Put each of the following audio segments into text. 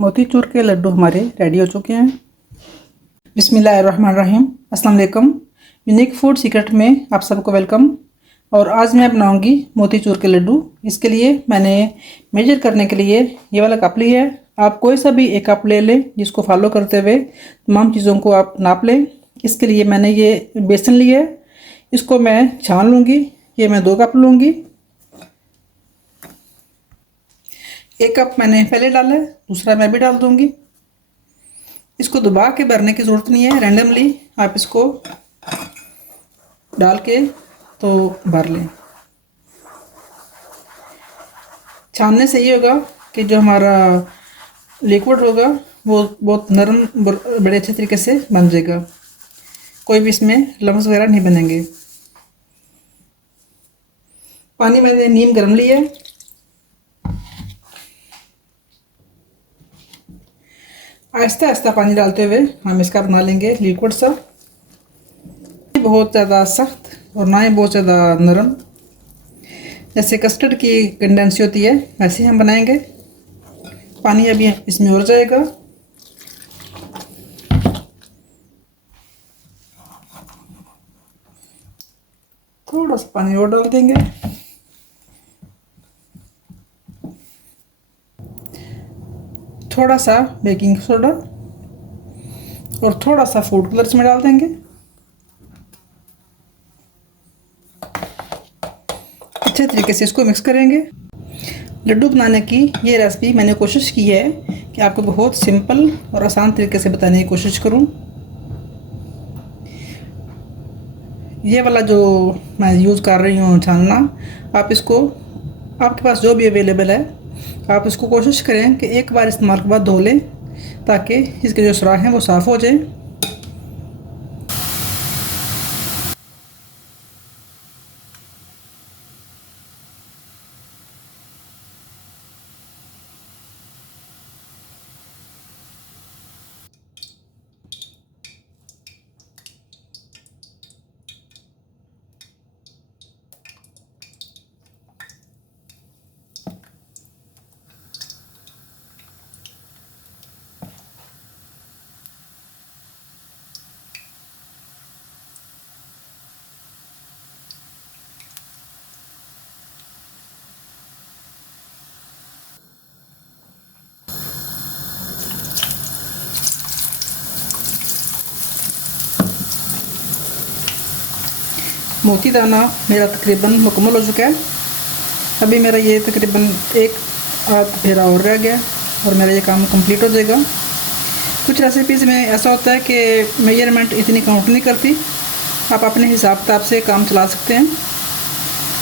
मोतीचूर के लड्डू हमारे रेडी हो चुके हैं। बिस्मिल्लाहिर्रहमानिर्रहीम। अस्सलाम वालेकुम। यूनिक फूड सीक्रेट में आप सबको वेलकम। और आज मैं बनाऊंगी मोतीचूर के लड्डू। इसके लिए मैंने मेजर करने के लिए ये वाला कप लिया है। आप कोई सा भी एक कप ले लें जिसको फॉलो करते हुए तमाम चीज़ों को आप नाप लें। इसके लिए मैंने ये बेसन लिया है, इसको मैं छान लूँगी। ये मैं 2 कप लूँगी। 1 कप मैंने पहले डाला है, दूसरा मैं भी डाल दूँगी। इसको दबा के भरने की ज़रूरत नहीं है, रैंडमली आप इसको डाल के तो भर लें। छानने से ये होगा कि जो हमारा लिक्विड होगा वो बहुत नरम बड़े अच्छे तरीके से बन जाएगा, कोई भी इसमें लम्स वगैरह नहीं बनेंगे। पानी मैंने नीम गर्म लिया है। आहिस्ता आहिस्ता पानी डालते हुए हम इसका बना लेंगे लिक्विड सा। बहुत ज़्यादा सख्त और ना ही बहुत ज़्यादा नरम, जैसे कस्टर्ड की कंडेंसी होती है वैसे हम बनाएंगे। पानी अभी इसमें और जाएगा। थोड़ा सा पानी और डाल देंगे। थोड़ा सा बेकिंग सोडा और थोड़ा सा फूड कलर इसमें डाल देंगे। अच्छे तरीके से इसको मिक्स करेंगे। लड्डू बनाने की ये रेसिपी मैंने कोशिश की है कि आपको बहुत सिंपल और आसान तरीके से बताने की कोशिश करूं। ये वाला जो मैं यूज़ कर रही हूँ छानना, आप इसको आपके पास जो भी अवेलेबल है आप इसको कोशिश करें कि एक बार इस्तेमाल के बाद धो लें, ताकि इसके जो सुराख हैं वो साफ़ हो जाए। मोती दाना मेरा तकरीबन मुकम्मल हो चुका है। अभी मेरा ये तकरीबन एक आध फेरा और रह गया और मेरा ये काम कंप्लीट हो जाएगा। कुछ रेसिपीज़ में ऐसा होता है कि मेजरमेंट इतनी काउंट नहीं करती, आप अपने हिसाब किताब से काम चला सकते हैं।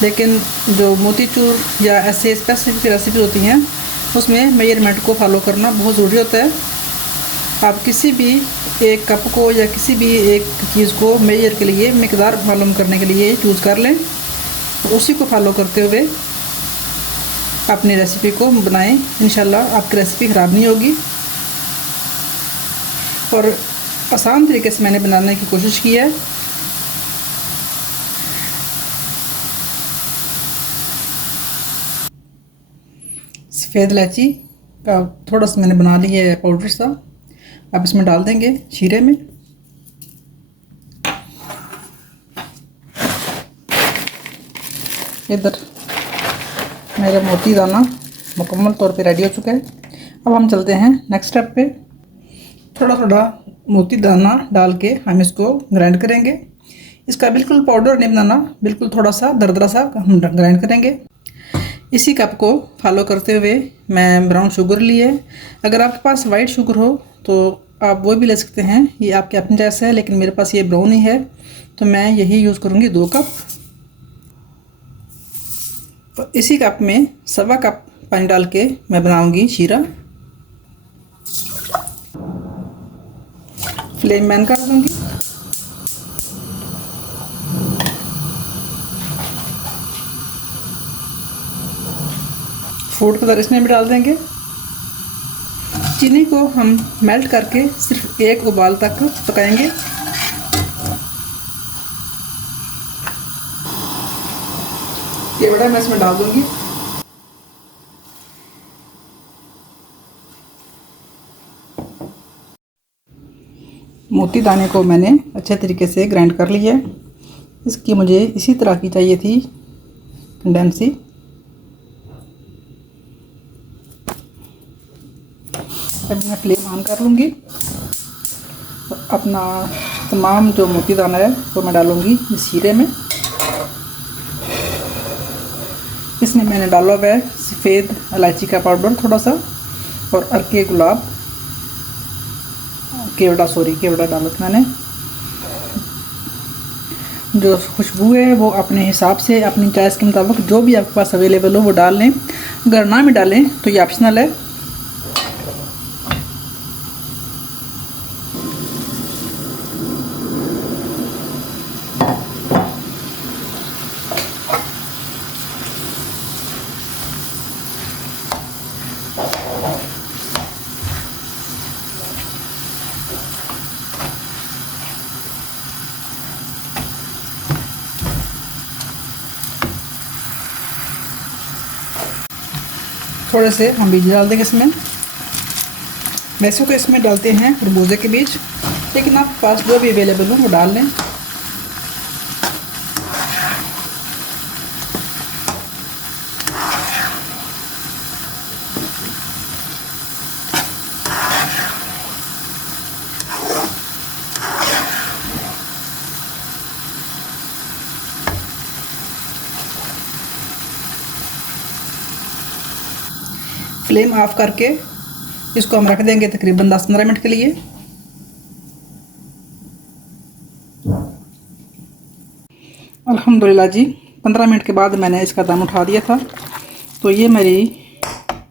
लेकिन जो मोतीचूर या ऐसे स्पेसिफिक रेसिपी होती हैं उसमें मेजरमेंट को फॉलो करना बहुत ज़रूरी होता है। आप किसी भी एक कप को या किसी भी एक चीज़ को मेजर के लिए मिकदार मालूम करने के लिए चूज़ कर लें और उसी को फॉलो करते हुए अपनी रेसिपी को बनाएं। इंशाल्लाह आपकी रेसिपी ख़राब नहीं होगी। और आसान तरीके से मैंने बनाने की कोशिश की है। सफ़ेद इलायची का थोड़ा सा मैंने बना लिया है पाउडर सा, आप इसमें डाल देंगे शीरे में। इधर मेरा मोती दाना मुकम्मल तौर पे रेडी हो चुका है। अब हम चलते हैं नेक्स्ट स्टेप पे। थोड़ा थोड़ा मोती दाना डाल के हम इसको ग्राइंड करेंगे। इसका बिल्कुल पाउडर नहीं बनाना, बिल्कुल थोड़ा सा दरदरा सा हम ग्राइंड करेंगे। इसी कप को फॉलो करते हुए मैं ब्राउन शुगर लिए। अगर आपके पास वाइट शुगर हो तो आप वो भी ले सकते हैं, ये आपके अपनी चॉइस है, लेकिन मेरे पास ये ब्राउन ही है तो मैं यही यूज़ करूँगी 2 कप। तो इसी कप में 1.25 कप पानी डाल के मैं बनाऊँगी शीरा। फ्लेम मैन कर दूँगी। फूड कलर इसमें भी डाल देंगे। चीनी को हम मेल्ट करके सिर्फ 1 उबाल तक पकाएंगे। ये बड़ा मैं इसमें डाल दूंगी। मोती दाने को मैंने अच्छे तरीके से ग्राइंड कर लिया है। इसकी मुझे इसी तरह की चाहिए थी कंडेंसी। अब मैं फ्लेम ऑन कर लूँगी। अपना तमाम जो मोती दाना है वो मैं डालूँगी इस शीरे में। इसमें मैंने डाला हुआ है सफ़ेद इलायची का पाउडर थोड़ा सा और अर्के गुलाब केवड़ा डाला था मैंने। जो खुशबू है वो अपने हिसाब से अपनी चॉइस के मुताबिक जो भी आपके पास अवेलेबल हो वो डाल लें। अगर ना भी डालें तो ये ऑप्शनल है। थोड़े से हम बीज डाल देंगे इसमें। वैसे तो इसमें डालते हैं खरबूजे के बीज, लेकिन आपके पास जो भी अवेलेबल हो वो डाल लें। फ्लेम ऑफ करके इसको हम रख देंगे तकरीबन 10-15 मिनट के लिए। अल्हम्दुलिल्लाह जी 15 मिनट के बाद मैंने इसका दम उठा दिया था। तो ये मेरी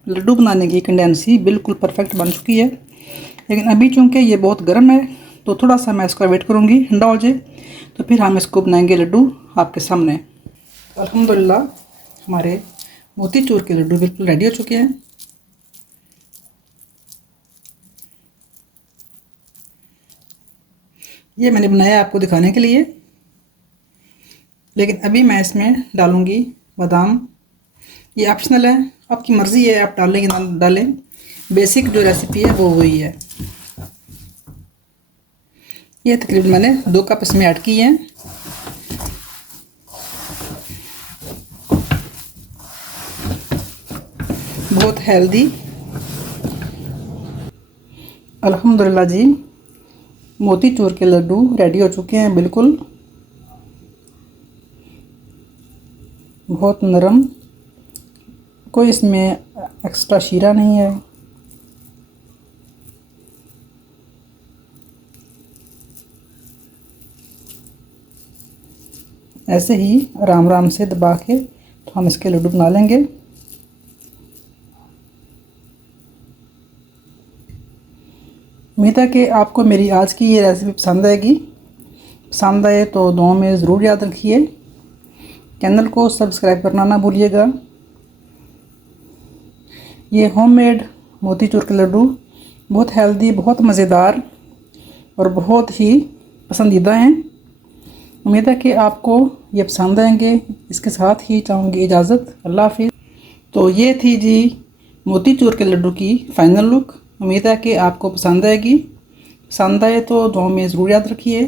लड्डू बनाने की कंडेंसी बिल्कुल परफेक्ट बन चुकी है। लेकिन अभी चूँकि ये बहुत गर्म है तो थोड़ा सा मैं इसका वेट करूँगी ठंडा हो जाए, तो फिर हम इसको बनाएंगे लड्डू आपके सामने। अल्हम्दुलिल्लाह हमारे मोतीचूर के लड्डू बिल्कुल रेडी हो चुके हैं। ये मैंने बनाया आपको दिखाने के लिए, लेकिन अभी मैं इसमें डालूँगी बादाम। ये ऑप्शनल है, आपकी मर्ज़ी है आप डालें कि ना डालें। बेसिक जो रेसिपी है वो वही है। ये तकरीबन मैंने 2 कप इसमें ऐड किए हैं। बहुत हेल्दी। अल्हम्दुलिल्लाह जी मोतीचूर के लड्डू रेडी हो चुके हैं बिल्कुल। बहुत नरम, कोई इसमें एक्स्ट्रा शीरा नहीं है। ऐसे ही आराम आराम से दबा के तो हम इसके लड्डू बना लेंगे। उम्मीद है कि आपको मेरी आज की ये रेसिपी पसंद आएगी। पसंद आए तो दुआ में ज़रूर याद रखिए। चैनल को सब्सक्राइब करना ना भूलिएगा। ये होममेड मोतीचूर के लड्डू बहुत हेल्दी, बहुत मज़ेदार और बहुत ही पसंदीदा हैं। उम्मीद है कि आपको ये पसंद आएंगे। इसके साथ ही चाहूँगी इजाज़त। अल्लाह हाफिज़। तो ये थी जी मोतीचूर के लड्डू की फ़ाइनल लुक। उम्मीद है कि आपको पसंद आएगी। पसंद आए तो दुआ में ज़रूर याद रखिए।